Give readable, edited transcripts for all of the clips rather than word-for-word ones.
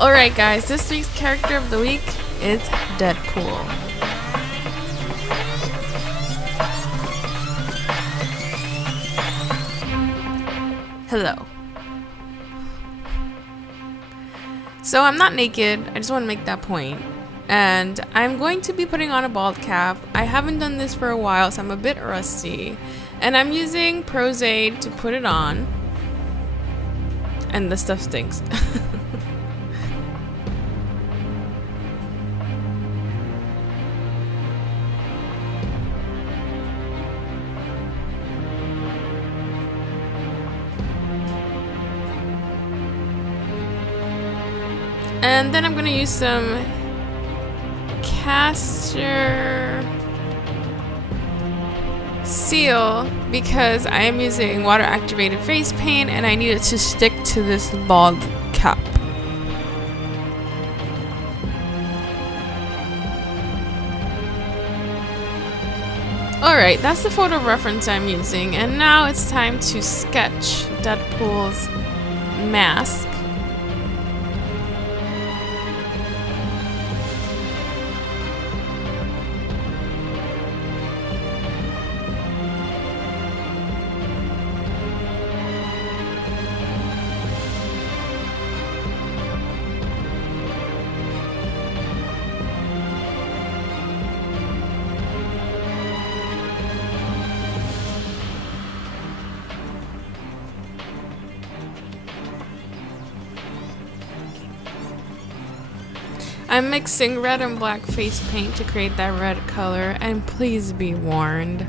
Alright guys, this week's character of the week is Deadpool. Hello. So I'm not naked, I just want to make that point. And I'm going to be putting on a bald cap. I haven't done this for a while, so I'm a bit rusty. And I'm using Prozaid to put it on. And the stuff stinks. And then I'm going to use some Castor Seal because I am using water activated face paint and I need it to stick to this bald cap. Alright, that's the photo reference I'm using, and now it's time to sketch Deadpool's mask. I'm mixing red and black face paint to create that red color, and please be warned,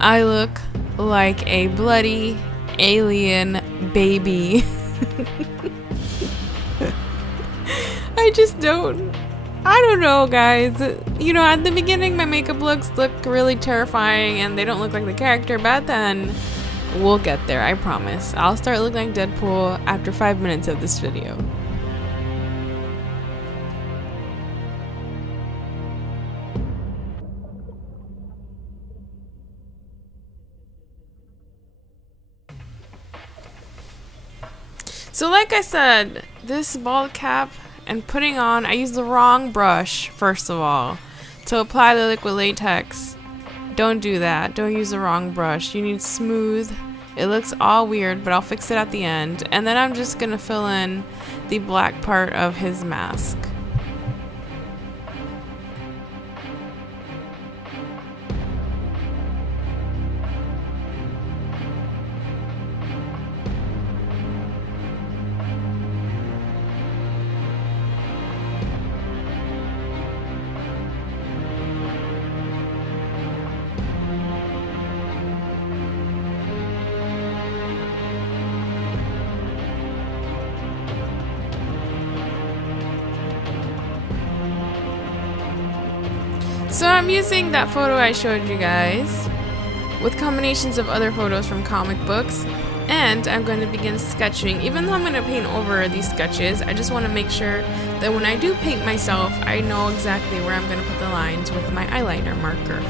I look like a bloody alien baby. I don't know guys. You know, at the beginning my makeup looks look really terrifying and they don't look like the character, but then we'll get there, I promise. I'll start looking like Deadpool after 5 minutes of this video. So like I said, this bald cap and putting on, I used the wrong brush, first of all, to apply the liquid latex. Don't do that. Don't use the wrong brush. You need smooth. It looks all weird, but I'll fix it at the end. And then I'm just going to fill in the black part of his mask. So I'm using that photo I showed you guys with combinations of other photos from comic books, and I'm going to begin sketching. Even though I'm going to paint over these sketches, I just want to make sure that when I do paint myself, I know exactly where I'm going to put the lines with my eyeliner marker.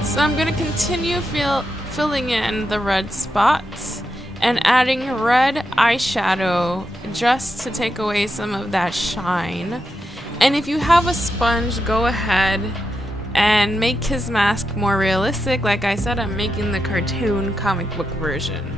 So I'm going to continue filling in the red spots and adding red eyeshadow just to take away some of that shine. And if you have a sponge, go ahead and make his mask more realistic. Like I said, I'm making the cartoon comic book version.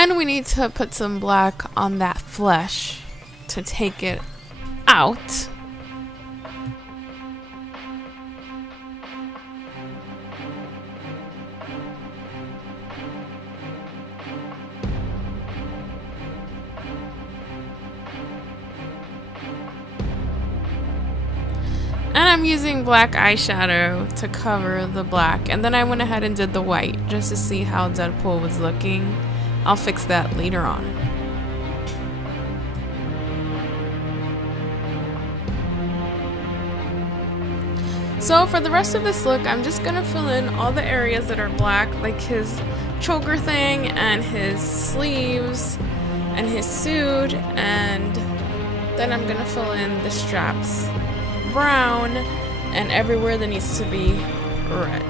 And we need to put some black on that flesh to take it out. And I'm using black eyeshadow to cover the black, and then I went ahead and did the white just to see how Deadpool was looking. I'll fix that later on. So for the rest of this look, I'm just gonna fill in all the areas that are black, like his choker thing and his sleeves and his suit, and then I'm gonna fill in the straps brown and everywhere that needs to be red.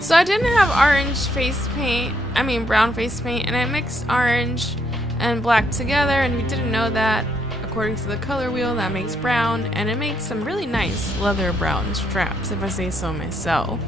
So I didn't have brown face paint, and I mixed orange and black together, and if you didn't know that, according to the color wheel, that makes brown, and it makes some really nice leather brown straps, if I say so myself.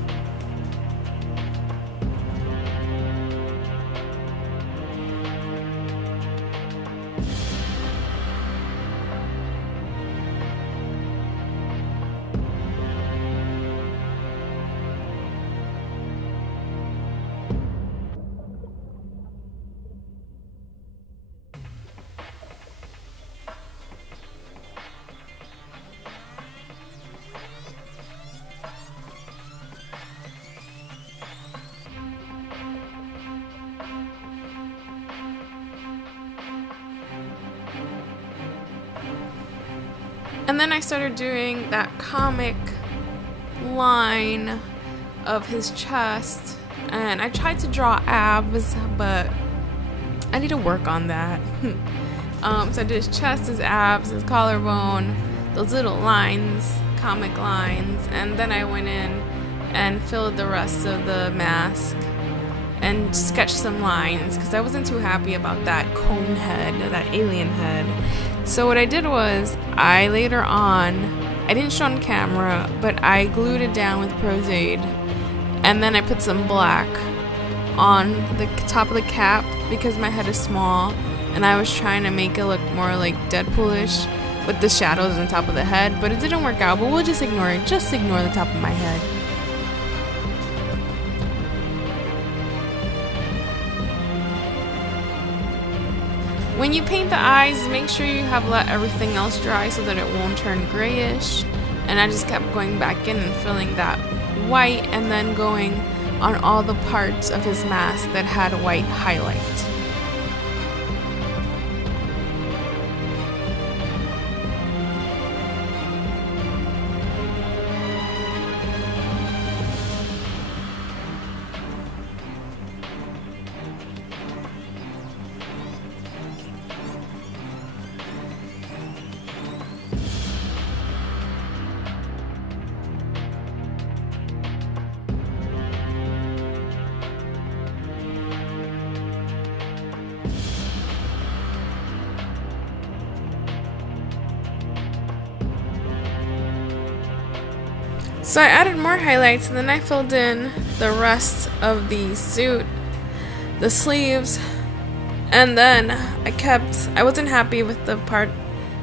And then I started doing that comic line of his chest, and I tried to draw abs, but I need to work on that. So I did his chest, his abs, his collarbone, those little lines, comic lines, and then I went in and filled the rest of the mask and sketched some lines because I wasn't too happy about that cone head, that alien head. So what I did was, I later on, I didn't show on camera, but I glued it down with Prozade, and then I put some black on the top of the cap because my head is small, and I was trying to make it look more like Deadpoolish with the shadows on top of the head, but it didn't work out, but we'll just ignore it. Just ignore the top of my head. When you paint the eyes, make sure you have let everything else dry so that it won't turn grayish. And I just kept going back in and filling that white, and then going on all the parts of his mask that had white highlight. So I added more highlights, and then I filled in the rest of the suit, the sleeves, and then I wasn't happy with the part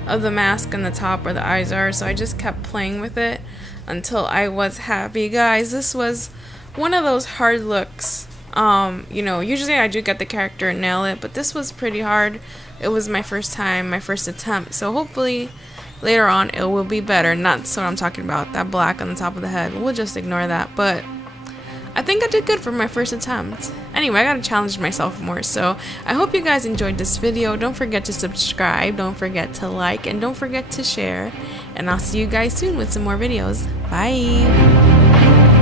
of the mask on the top where the eyes are, so I just kept playing with it until I was happy. Guys, this was one of those hard looks. You know, usually I do get the character and nail it, but this was pretty hard. It was my first time, my first attempt, so hopefully later on it will be better. Not what I'm talking about, that black on the top of the head. We'll just ignore that, but I think I did good for my first attempt. Anyway, I gotta challenge myself more, so I hope you guys enjoyed this video. Don't forget to subscribe, don't forget to like, and don't forget to share, and I'll see you guys soon with some more videos. Bye!